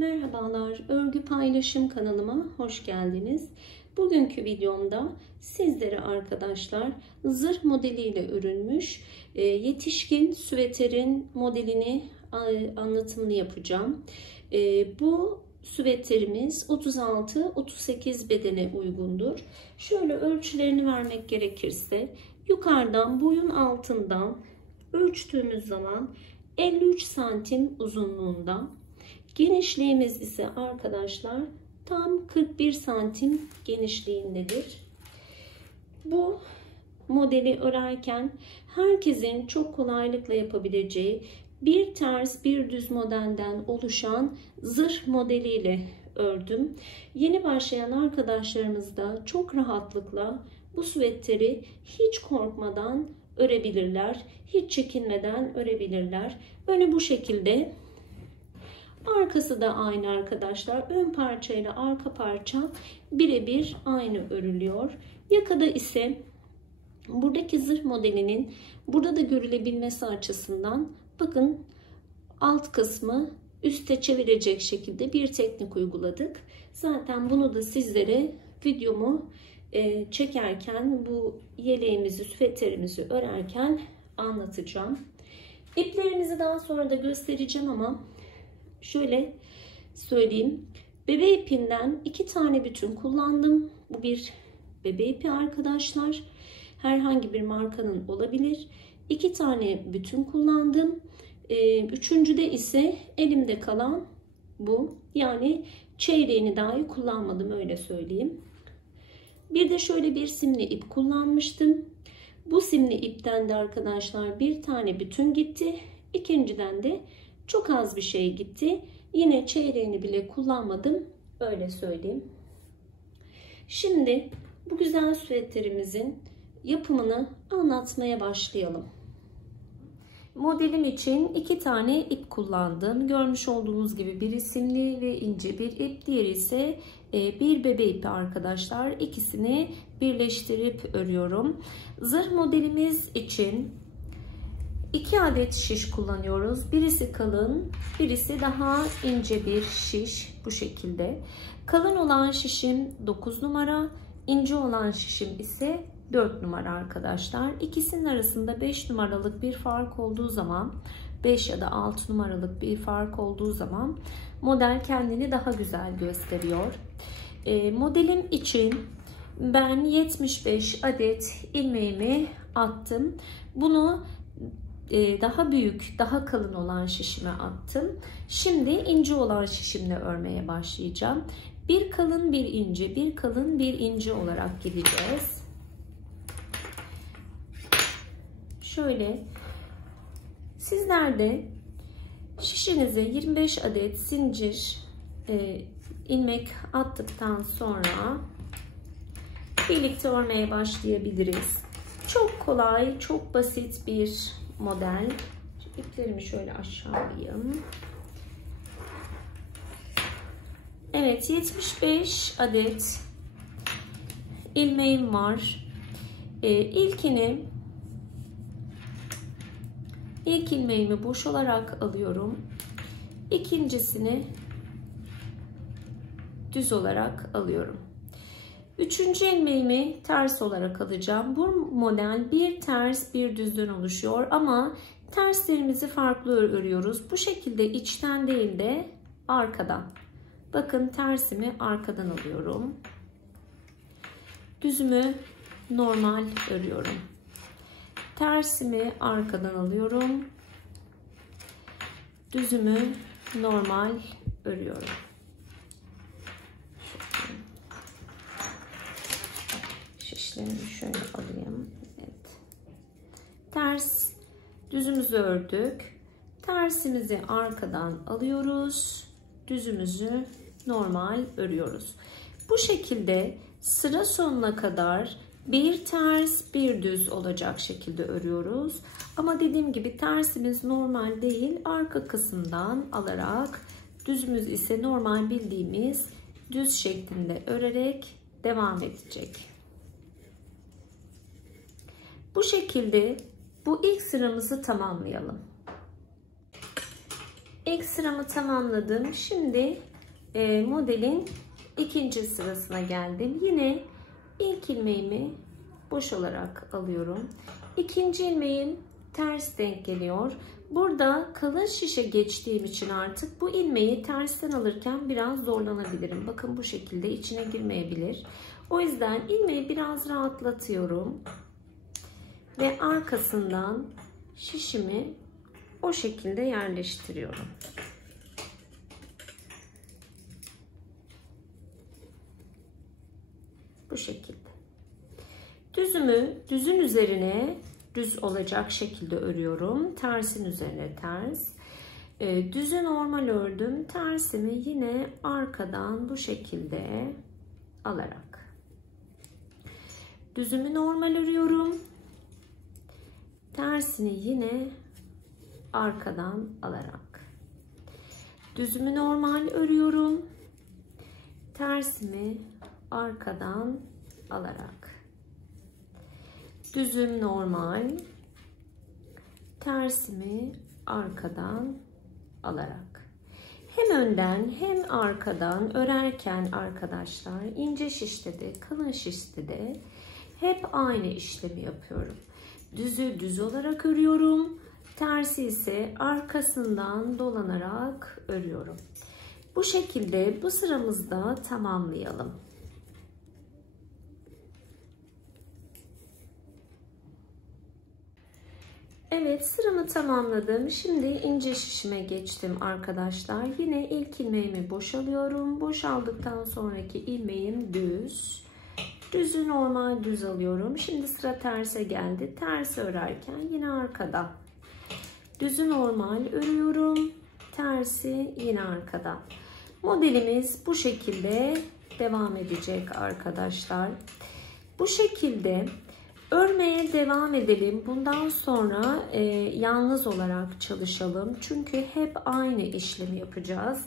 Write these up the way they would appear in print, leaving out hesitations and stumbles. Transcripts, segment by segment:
Merhabalar, örgü paylaşım kanalıma hoş geldiniz. Bugünkü videomda sizlere arkadaşlar zırh modeliyle örülmüş yetişkin süveterin modelini anlatımını yapacağım. Bu süveterimiz 36-38 bedene uygundur. Şöyle ölçülerini vermek gerekirse yukarıdan boyun altından ölçtüğümüz zaman 53 santim uzunluğunda. Genişliğimiz ise arkadaşlar tam 41 santim genişliğindedir. Bu modeli örerken herkesin çok kolaylıkla yapabileceği bir ters bir düz modelden oluşan zırh modeliyle ördüm. Yeni başlayan arkadaşlarımız da çok rahatlıkla bu süveteri hiç korkmadan örebilirler. Hiç çekinmeden örebilirler. Önü bu şekilde. Arkası da aynı arkadaşlar. Ön parça ile arka parça birebir aynı örülüyor. Yakada ise buradaki zırh modelinin burada da görülebilmesi açısından bakın alt kısmı üste çevirecek şekilde bir teknik uyguladık. Zaten bunu da sizlere videomu çekerken bu yeleğimizi, süveterimizi örerken anlatacağım. İplerimizi daha sonra da göstereceğim ama şöyle söyleyeyim. Bebe ipinden 2 tane bütün kullandım. Bu bir bebe ipi arkadaşlar. Herhangi bir markanın olabilir. 2 tane bütün kullandım. Üçüncüde ise elimde kalan bu. Yani çeyreğini dahi kullanmadım, öyle söyleyeyim. Bir de şöyle bir simli ip kullanmıştım. Bu simli ipten de arkadaşlar bir tane bütün gitti. İkinciden de çok az bir şey gitti. Yine çeyreğini bile kullanmadım. Öyle söyleyeyim. Şimdi bu güzel süveterimizin yapımını anlatmaya başlayalım. Modelim için 2 tane ip kullandım. Görmüş olduğunuz gibi biri simli ve ince bir ip. Diğeri ise bir bebe ipi arkadaşlar. İkisini birleştirip örüyorum. Zırh modelimiz için 2 adet şiş kullanıyoruz. Birisi kalın, birisi daha ince bir şiş. Bu şekilde. Kalın olan şişim 9 numara, ince olan şişim ise 4 numara arkadaşlar. İkisinin arasında 5 numaralık bir fark olduğu zaman, 5 ya da 6 numaralık bir fark olduğu zaman model kendini daha güzel gösteriyor. Modelim için ben 75 adet ilmeğimi attım. Bunu daha büyük, daha kalın olan şişime attım. Şimdi ince olan şişimle örmeye başlayacağım. Bir kalın, bir ince, bir kalın, bir ince olarak gideceğiz. Şöyle sizler de şişinize 25 adet zincir ilmek attıktan sonra birlikte örmeye başlayabiliriz. Çok kolay, çok basit bir model. Şu iplerimi şöyle aşağı alayım. Evet, 75 adet ilmeğim var. İlk ilmeğimi boş olarak alıyorum. İkincisini düz olarak alıyorum. Üçüncü ilmeğimi ters olarak alacağım. Bu model bir ters bir düzden oluşuyor ama terslerimizi farklı örüyoruz. Bu şekilde içten değil de arkadan. Bakın tersimi arkadan alıyorum. Düzümü normal örüyorum. Tersimi arkadan alıyorum. Düzümü normal örüyorum. Şişlerimi şöyle alayım. Evet. Ters düzümüzü ördük. Tersimizi arkadan alıyoruz. Düzümüzü normal örüyoruz. Bu şekilde sıra sonuna kadar bir ters bir düz olacak şekilde örüyoruz. Ama dediğim gibi tersimiz normal değil, arka kısımdan alarak, düzümüz ise normal bildiğimiz düz şeklinde örerek devam edecek. Bu şekilde bu ilk sıramızı tamamlayalım. İlk sıramı tamamladım. Şimdi modelin ikinci sırasına geldim. Yine ilk ilmeğimi boş olarak alıyorum. İkinci ilmeğim ters denk geliyor. Burada kalın şişe geçtiğim için artık bu ilmeği tersten alırken biraz zorlanabilirim. Bakın bu şekilde içine girmeyebilir. O yüzden ilmeği biraz rahatlatıyorum. Ve arkasından şişimi o şekilde yerleştiriyorum. Bu şekilde. Düzümü düzün üzerine düz olacak şekilde örüyorum. Tersin üzerine ters. Düzü normal ördüm. Tersimi yine arkadan bu şekilde alarak. Düzümü normal örüyorum. Tersini yine arkadan alarak. Düzümü normal örüyorum. Tersimi arkadan alarak. Düzüm normal. Tersimi arkadan alarak. Hem önden hem arkadan örerken arkadaşlar ince şişte de kalın şişte de hep aynı işlemi yapıyorum. Düzü düz olarak örüyorum. Tersi ise arkasından dolanarak örüyorum. Bu şekilde bu sıramızda tamamlayalım. Evet, sıramı tamamladım. Şimdi ince şişime geçtim arkadaşlar. Yine ilk ilmeğimi boşalıyorum. Boşaldıktan sonraki ilmeğim düz. Düzü normal düz alıyorum. Şimdi sıra terse geldi. Ters örerken yine arkadan. Düzü normal örüyorum. Tersi yine arkadan. Modelimiz bu şekilde devam edecek arkadaşlar. Bu şekilde örmeye devam edelim. Bundan sonra yalnız olarak çalışalım. Çünkü hep aynı işlemi yapacağız.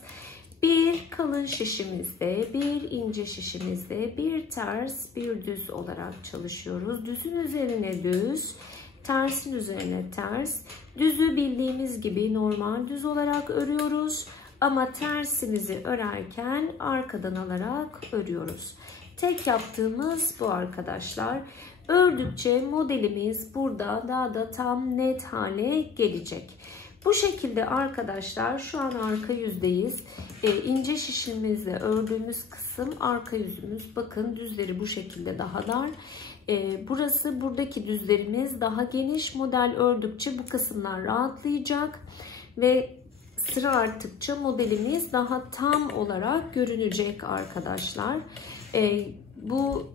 Bir kalın şişimizde, bir ince şişimizde, bir ters, bir düz olarak çalışıyoruz. Düzün üzerine düz, tersin üzerine ters. Düzü bildiğimiz gibi normal düz olarak örüyoruz. Ama tersimizi örerken arkadan alarak örüyoruz. Tek yaptığımız bu arkadaşlar. Ördükçe modelimiz burada daha da tam net hale gelecek. Bu şekilde arkadaşlar şu an arka yüzdeyiz. İnce şişimizle ördüğümüz kısım arka yüzümüz. Bakın düzleri bu şekilde daha dar. Buradaki düzlerimiz daha geniş. Model ördükçe bu kısımlar rahatlayacak. Ve sıra arttıkça modelimiz daha tam olarak görünecek arkadaşlar. Bu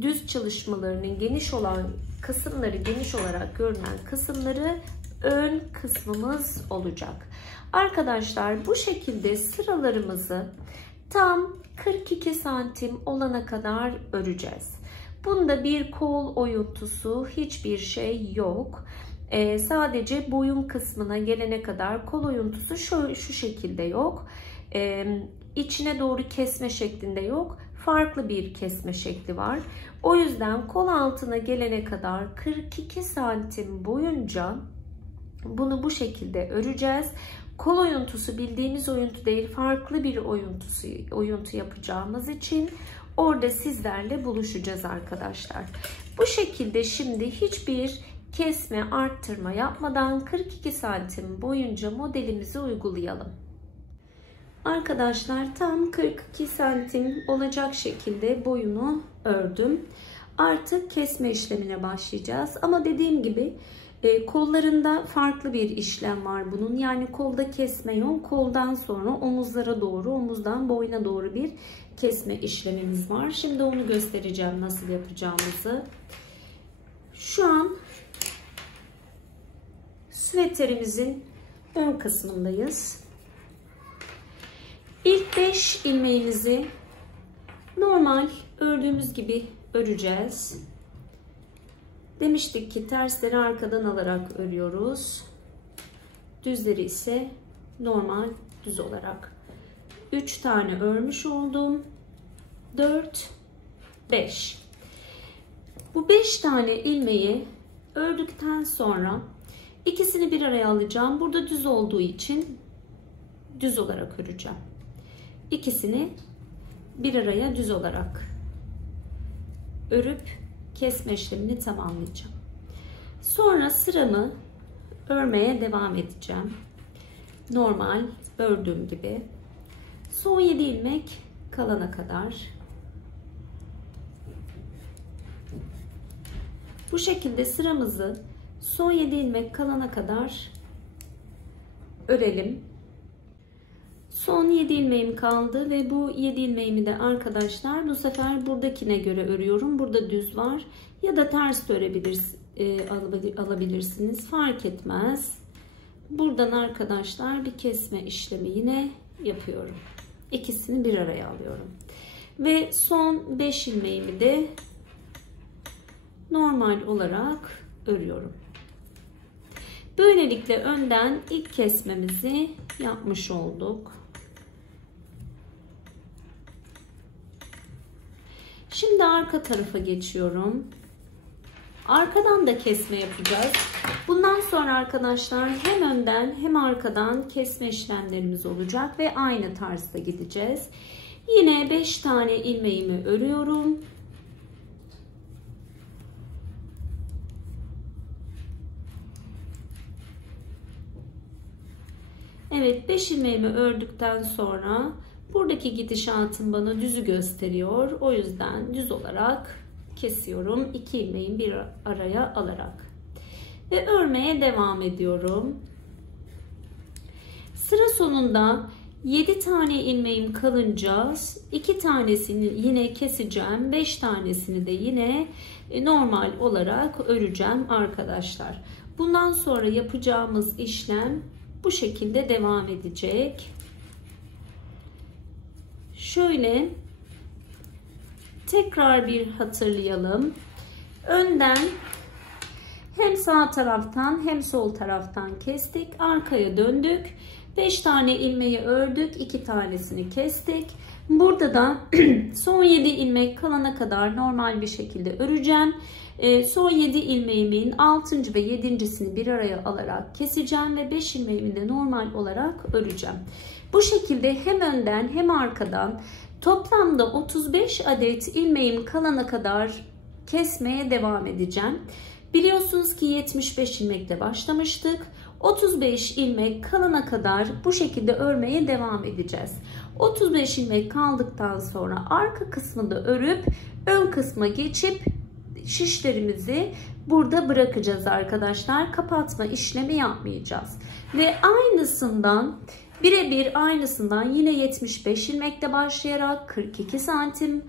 düz çalışmalarının geniş olan kısımları, geniş olarak görünen kısımları ön kısmımız olacak. Arkadaşlar bu şekilde sıralarımızı tam 42 santim olana kadar öreceğiz. Bunda bir kol oyuntusu hiçbir şey yok. Sadece boyun kısmına gelene kadar kol oyuntusu şu şekilde yok. İçine doğru kesme şeklinde yok. Farklı bir kesme şekli var. O yüzden kol altına gelene kadar 42 santim boyunca bunu bu şekilde öreceğiz. Kol oyuntusu bildiğimiz oyuntu değil, farklı bir oyuntu yapacağımız için orada sizlerle buluşacağız arkadaşlar. Bu şekilde şimdi hiçbir kesme, arttırma yapmadan 42 santim boyunca modelimizi uygulayalım. Arkadaşlar tam 42 santim olacak şekilde boyunu ördüm. Artık kesme işlemine başlayacağız. Ama dediğim gibi kollarında farklı bir işlem var bunun. Yani kolda kesme yok. Koldan sonra omuzlara doğru, omuzdan boyuna doğru bir kesme işlemimiz var. Şimdi onu göstereceğim nasıl yapacağımızı. Şu an süveterimizin ön kısmındayız. İlk 5 ilmeğimizi normal ördüğümüz gibi öreceğiz. Demiştik ki tersleri arkadan alarak örüyoruz. Düzleri ise normal düz olarak. 3 tane örmüş oldum. 4, 5. Bu 5 tane ilmeği ördükten sonra ikisini bir araya alacağım. Burada düz olduğu için düz olarak öreceğim. ikisini bir araya düz olarak örüp kesme işlemini tamamlayacağım. Sonra sıramı örmeye devam edeceğim. Normal ördüğüm gibi. Son 7 ilmek kalana kadar. Bu şekilde sıramızı son 7 ilmek kalana kadar örelim. Son 7 ilmeğim kaldı ve bu 7 ilmeğimi de arkadaşlar bu sefer buradakine göre örüyorum. Burada düz var ya da ters de alabilirsiniz. Fark etmez. Buradan arkadaşlar bir kesme işlemi yine yapıyorum. İkisini bir araya alıyorum. Ve son 5 ilmeğimi de normal olarak örüyorum. Böylelikle önden ilk kesmemizi yapmış olduk. Şimdi arka tarafa geçiyorum. Arkadan da kesme yapacağız. Bundan sonra arkadaşlar hem önden hem arkadan kesme işlemlerimiz olacak ve aynı tarzda gideceğiz. Yine 5 tane ilmeğimi örüyorum. Evet, 5 ilmeğimi ördükten sonra buradaki gidişatım bana düzü gösteriyor. O yüzden düz olarak kesiyorum. 2 ilmeğimi bir araya alarak. Ve örmeye devam ediyorum. Sıra sonunda 7 tane ilmeğim kalınca 2 tanesini yine keseceğim. 5 tanesini de yine normal olarak öreceğim arkadaşlar. Bundan sonra yapacağımız işlem bu şekilde devam edecek. Şöyle tekrar bir hatırlayalım. Önden hem sağ taraftan hem sol taraftan kestik. Arkaya döndük. 5 tane ilmeği ördük. 2 tanesini kestik. Burada da son 7 ilmek kalana kadar normal bir şekilde öreceğim. Son 7 ilmeğimin 6. ve 7.sini bir araya alarak keseceğim ve 5 ilmeğimi de normal olarak öreceğim. Bu şekilde hem önden hem arkadan toplamda 35 adet ilmeğim kalana kadar kesmeye devam edeceğim. Biliyorsunuz ki 75 ilmekle başlamıştık. 35 ilmek kalana kadar bu şekilde örmeye devam edeceğiz. 35 ilmek kaldıktan sonra arka kısmını da örüp ön kısma geçip şişlerimizi burada bırakacağız arkadaşlar. Kapatma işlemi yapmayacağız. Ve aynısından birebir aynısından yine 75 ilmekle başlayarak 42 santim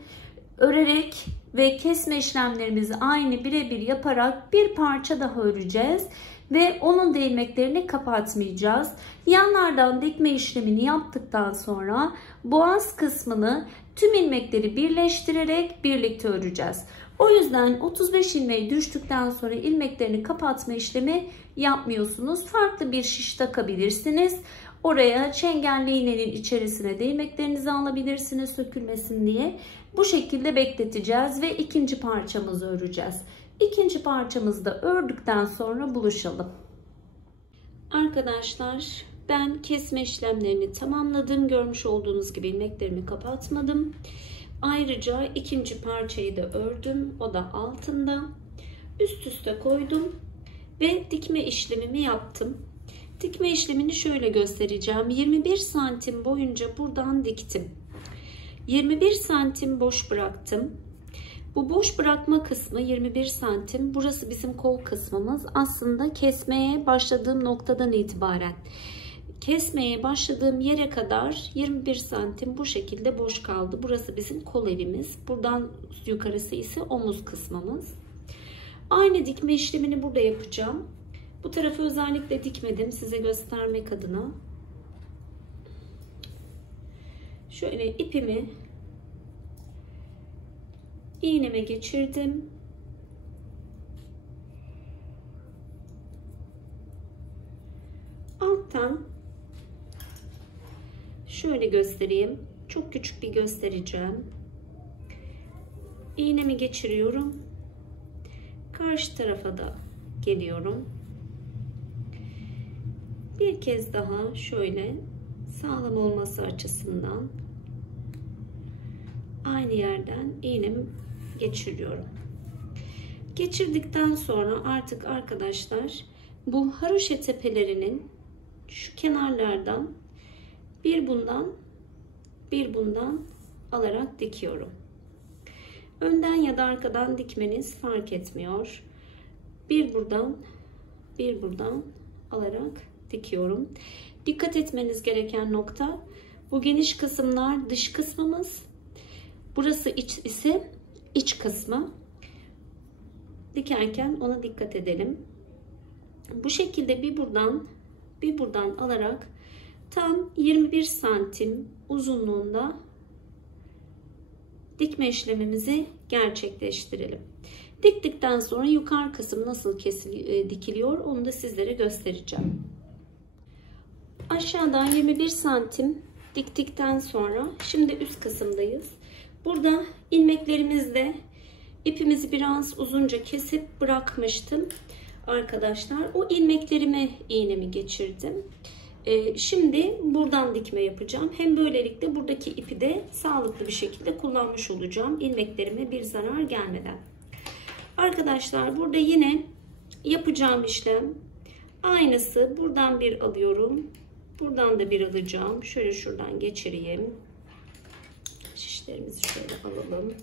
örerek ve kesme işlemlerimizi aynı birebir yaparak bir parça daha öreceğiz. Ve onun da ilmeklerini kapatmayacağız. Yanlardan dikme işlemini yaptıktan sonra boğaz kısmını tüm ilmekleri birleştirerek birlikte öreceğiz. O yüzden 35 ilmeği düştükten sonra ilmeklerini kapatma işlemi yapmıyorsunuz. Farklı bir şiş takabilirsiniz. Oraya çengelli iğnenin içerisine de ilmeklerinizi alabilirsiniz sökülmesin diye. Bu şekilde bekleteceğiz ve ikinci parçamızı öreceğiz. İkinci parçamızı da ördükten sonra buluşalım. Arkadaşlar ben kesme işlemlerini tamamladım. Görmüş olduğunuz gibi ilmeklerimi kapatmadım. Ayrıca ikinci parçayı da ördüm. O da altında. Üst üste koydum ve dikme işlemimi yaptım. Dikme işlemini şöyle göstereceğim. 21 santim boyunca buradan diktim. 21 santim boş bıraktım. Bu boş bırakma kısmı 21 santim. Burası bizim kol kısmımız. Aslında kesmeye başladığım noktadan itibaren kesmeye başladığım yere kadar 21 santim bu şekilde boş kaldı. Burası bizim kol evimiz. Buradan yukarısı ise omuz kısmımız. Aynı dikme işlemini burada yapacağım. Bu tarafı özellikle dikmedim size göstermek adına. Şöyle ipimi iğneme geçirdim. Alttan şöyle göstereyim. Çok küçük bir göstereceğim. İğnemi geçiriyorum. Karşı tarafa da geliyorum. Bir kez daha şöyle sağlam olması açısından aynı yerden iğnemi geçiriyorum. Geçirdikten sonra artık arkadaşlar bu haroşa tepelerinin şu kenarlardan bir bundan alarak dikiyorum. Önden ya da arkadan dikmeniz fark etmiyor. Bir buradan alarak dikiyorum. Dikkat etmeniz gereken nokta, bu geniş kısımlar dış kısmımız. Burası ise iç kısmı. Dikerken ona dikkat edelim. Bu şekilde bir buradan alarak tam 21 santim uzunluğunda dikme işlemimizi gerçekleştirelim. Diktikten sonra yukarı kısım nasıl dikiliyor onu da sizlere göstereceğim. Aşağıdan 21 santim diktikten sonra şimdi üst kısımdayız. Burada ilmeklerimizde ipimizi biraz uzunca kesip bırakmıştım arkadaşlar. O ilmeklerime iğnemi geçirdim. Şimdi buradan dikme yapacağım. Hem böylelikle buradaki ipi de sağlıklı bir şekilde kullanmış olacağım. İlmeklerime bir zarar gelmeden. Arkadaşlar burada yine yapacağım işlem aynısı. Buradan bir alıyorum. Buradan da bir alacağım. Şöyle şuradan geçireyim. Şişlerimizi şöyle alalım.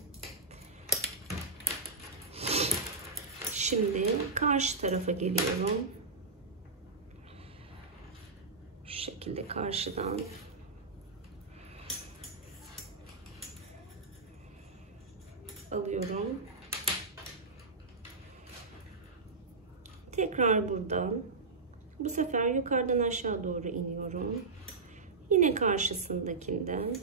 Şimdi karşı tarafa geliyorum. Şu şekilde karşıdan alıyorum. Tekrar buradan, bu sefer yukarıdan aşağı doğru iniyorum. Yine karşısındakinden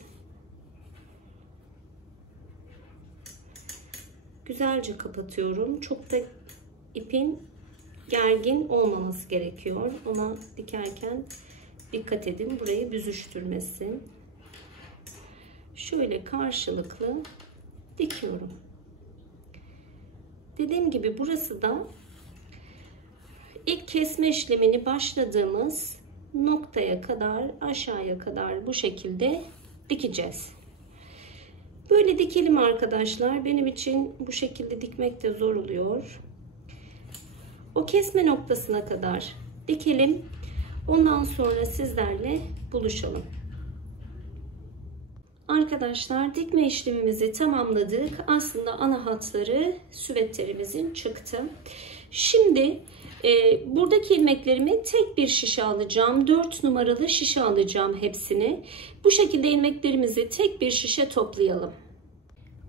güzelce kapatıyorum. Çok da ipin gergin olmaması gerekiyor. Ona dikerken dikkat edin, burayı büzüştürmesin. Şöyle karşılıklı dikiyorum. Dediğim gibi burası da ilk kesme işlemini başladığımız noktaya kadar, aşağıya kadar bu şekilde dikeceğiz. Böyle dikelim arkadaşlar. Benim için bu şekilde dikmek de zor oluyor. O kesme noktasına kadar dikelim. Ondan sonra sizlerle buluşalım. Arkadaşlar dikme işlemimizi tamamladık. Aslında ana hatları süvetlerimizin çıktı. Şimdi buradaki ilmeklerimi tek bir şişe alacağım. 4 numaralı şişe alacağım hepsini. Bu şekilde ilmeklerimizi tek bir şişe toplayalım.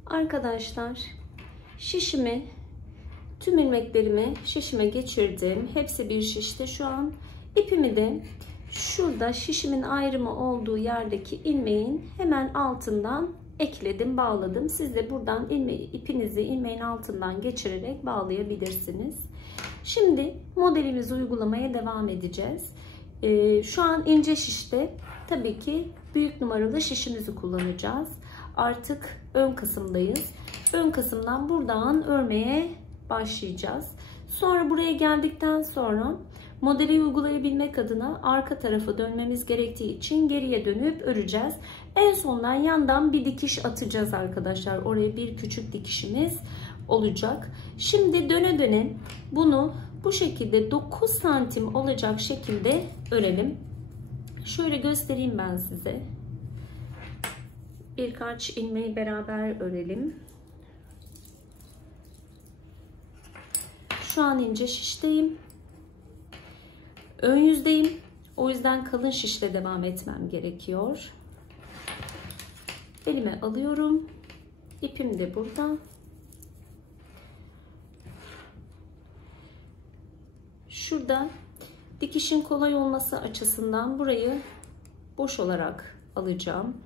Arkadaşlar şişimi, tüm ilmeklerimi şişime geçirdim. Hepsi bir şişte şu an. İpimi de şurada şişimin ayrımı olduğu yerdeki ilmeğin hemen altından ekledim, bağladım. Siz de buradan ipinizi ilmeğin altından geçirerek bağlayabilirsiniz. Şimdi modelimizi uygulamaya devam edeceğiz. Şu an ince şişte tabii ki büyük numaralı şişimizi kullanacağız. Artık ön kısımdayız. Ön kısımdan buradan örmeye başlayacağız. Sonra buraya geldikten sonra modeli uygulayabilmek adına arka tarafa dönmemiz gerektiği için geriye dönüp öreceğiz. En sondan yandan bir dikiş atacağız arkadaşlar. Oraya bir küçük dikişimiz olacak. Şimdi döne döne bunu bu şekilde 9 santim olacak şekilde örelim. Şöyle göstereyim ben size. Birkaç ilmeği beraber örelim. Şu an ince şişteyim. Ön yüzdeyim. O yüzden kalın şişle devam etmem gerekiyor. Elime alıyorum. İpim de burada. Şurada dikişin kolay olması açısından burayı boş olarak alacağım.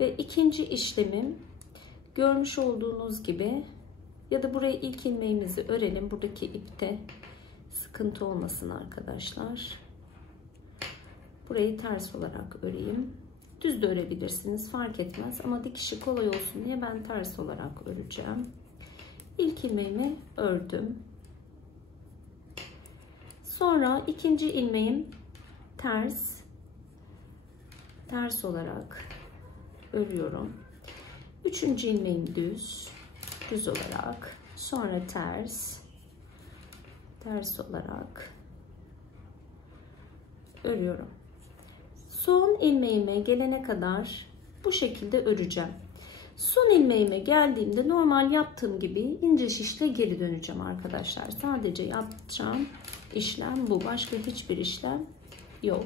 Ve ikinci işlemim görmüş olduğunuz gibi, ya da buraya ilk ilmeğimizi örelim. Buradaki ipte sıkıntı olmasın arkadaşlar. Burayı ters olarak öreyim. Düz de örebilirsiniz, fark etmez, ama dikişi kolay olsun diye ben ters olarak öreceğim. İlk ilmeğimi ördüm. Sonra ikinci ilmeğim ters olarak örüyorum. Üçüncü ilmeğim düz olarak, sonra ters olarak örüyorum. Son ilmeğime gelene kadar bu şekilde öreceğim. Son ilmeğime geldiğimde normal yaptığım gibi ince şişle geri döneceğim arkadaşlar. Sadece yapacağım işlem bu. Başka hiçbir işlem yok.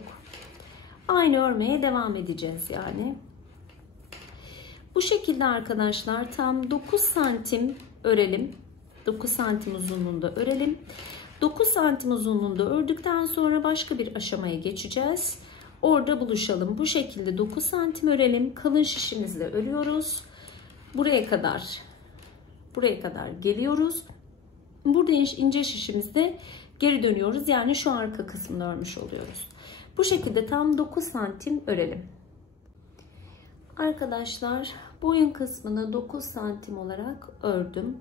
Aynı örmeye devam edeceğiz yani. Bu şekilde arkadaşlar tam 9 santim örelim. 9 santim uzunluğunda örelim. 9 santim uzunluğunda ördükten sonra başka bir aşamaya geçeceğiz. Orada buluşalım. Bu şekilde 9 santim örelim. Kalın şişimizle örüyoruz. Buraya kadar geliyoruz. Burada ince şişimizde geri dönüyoruz. Yani şu arka kısmını örmüş oluyoruz. Bu şekilde tam 9 santim örelim. Arkadaşlar boyun kısmını 9 santim olarak ördüm.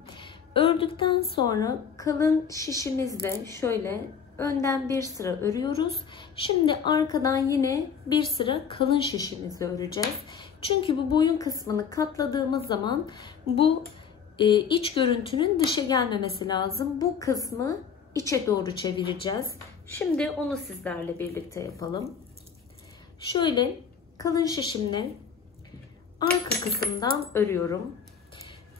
Ördükten sonra kalın şişimizle şöyle önden bir sıra örüyoruz. Şimdi arkadan yine bir sıra kalın şişimizle öreceğiz. Çünkü bu boyun kısmını katladığımız zaman bu iç görüntünün dışa gelmemesi lazım. Bu kısmı içe doğru çevireceğiz. Şimdi onu sizlerle birlikte yapalım. Şöyle kalın şişimle arka kısımdan örüyorum.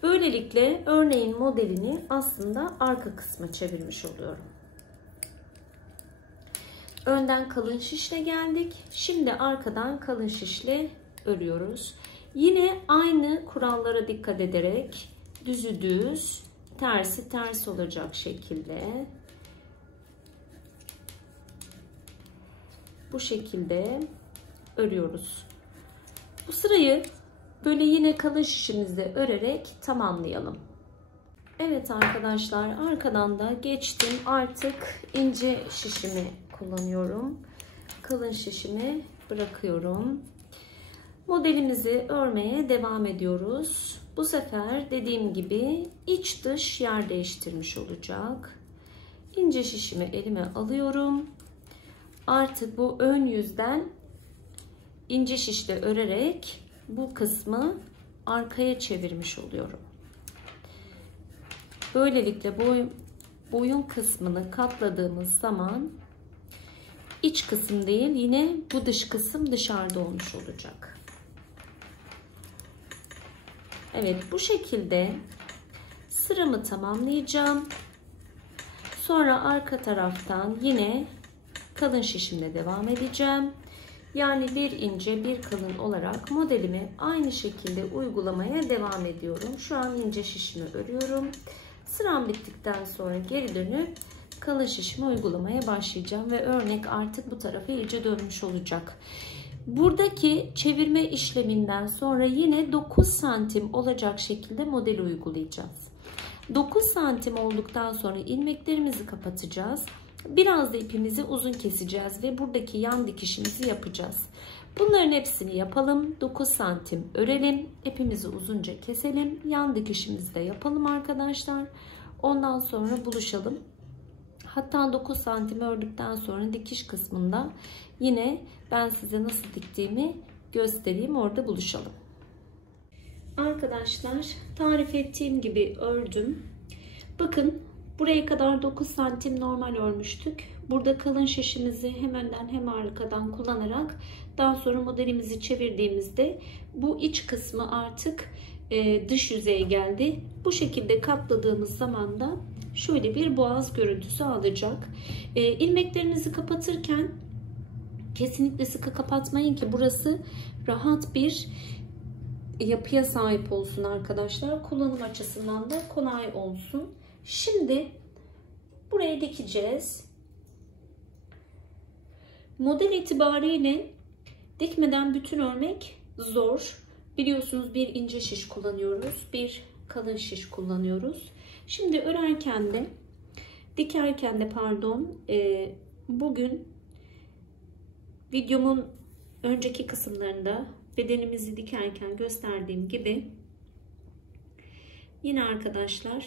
Böylelikle örneğin modelini aslında arka kısma çevirmiş oluyorum. Önden kalın şişle geldik. Şimdi arkadan kalın şişle örüyoruz. Yine aynı kurallara dikkat ederek düzü düz, tersi ters olacak şekilde bu şekilde örüyoruz. Bu sırayı böyle yine kalın şişimizde örerek tamamlayalım. Evet arkadaşlar, arkadan da geçtim. Artık ince şişimi kullanıyorum. Kalın şişimi bırakıyorum. Modelimizi örmeye devam ediyoruz. Bu sefer dediğim gibi iç dış yer değiştirmiş olacak. İnce şişimi elime alıyorum. Artık bu ön yüzden ince şişle örerek bu kısmı arkaya çevirmiş oluyorum. Böylelikle boyun kısmını katladığımız zaman iç kısım değil, yine bu dış kısım dışarıda olmuş olacak. Evet, bu şekilde sıramı tamamlayacağım. Sonra arka taraftan yine kalın şişimle devam edeceğim. Yani bir ince bir kalın olarak modelimi aynı şekilde uygulamaya devam ediyorum. Şu an ince şişimi örüyorum. Sıram bittikten sonra geri dönüp kalın şişimi uygulamaya başlayacağım ve örnek artık bu tarafa iyice dönmüş olacak. Buradaki çevirme işleminden sonra yine 9 santim olacak şekilde modeli uygulayacağız. 9 santim olduktan sonra ilmeklerimizi kapatacağız. Biraz da ipimizi uzun keseceğiz ve buradaki yan dikişimizi yapacağız. Bunların hepsini yapalım. 9 santim örelim. İpimizi uzunca keselim. Yan dikişimizi de yapalım arkadaşlar. Ondan sonra buluşalım. Hatta 9 santim ördükten sonra dikiş kısmında yine ben size nasıl diktiğimi göstereyim. Orada buluşalım. Arkadaşlar tarif ettiğim gibi ördüm. Bakın buraya kadar 9 santim normal örmüştük. Burada kalın şişimizi hem önden hem arkadan kullanarak daha sonra modelimizi çevirdiğimizde bu iç kısmı artık dış yüzeye geldi. Bu şekilde katladığımız zaman da şöyle bir boğaz görüntüsü alacak. İlmeklerinizi kapatırken kesinlikle sıkı kapatmayın ki burası rahat bir yapıya sahip olsun arkadaşlar. Kullanım açısından da kolay olsun. Şimdi buraya dikeceğiz. Model itibariyle dikmeden bütün örmek zor. Biliyorsunuz bir ince şiş kullanıyoruz, bir kalın şiş kullanıyoruz. Şimdi örerken de, dikerken de pardon, bugün videomun önceki kısımlarında bedenimizi dikerken gösterdiğim gibi yine arkadaşlar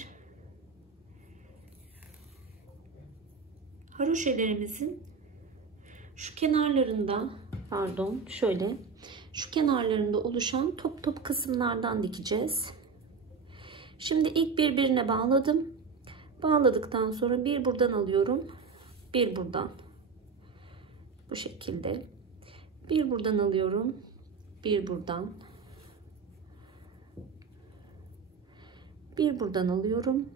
haroşelerimizin şu kenarlarında, pardon şöyle şu kenarlarında oluşan top top kısımlardan dikeceğiz. Şimdi ilk birbirine bağladım. Bağladıktan sonra bir buradan alıyorum, bir buradan. Bu şekilde. Bir buradan alıyorum, bir buradan. Bir buradan alıyorum,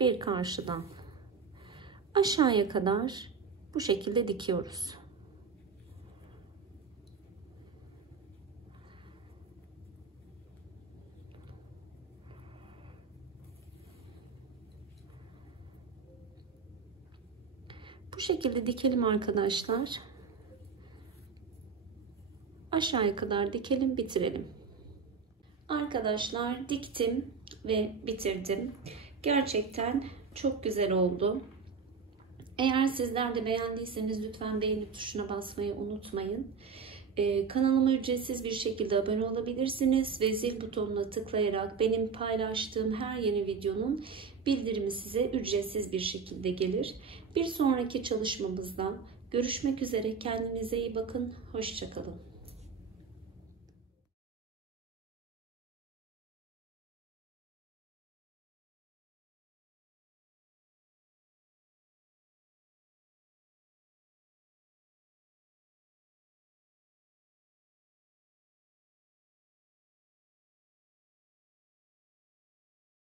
bir karşıdan. Aşağıya kadar bu şekilde dikiyoruz. Bu şekilde dikelim arkadaşlar. Aşağıya kadar dikelim, bitirelim. Arkadaşlar diktim ve bitirdim. Gerçekten çok güzel oldu. Eğer sizler de beğendiyseniz lütfen beğeni tuşuna basmayı unutmayın. Kanalıma ücretsiz bir şekilde abone olabilirsiniz ve zil butonuna tıklayarak benim paylaştığım her yeni videonun bildirimi size ücretsiz bir şekilde gelir. Bir sonraki çalışmamızda görüşmek üzere. Kendinize iyi bakın. Hoşça kalın.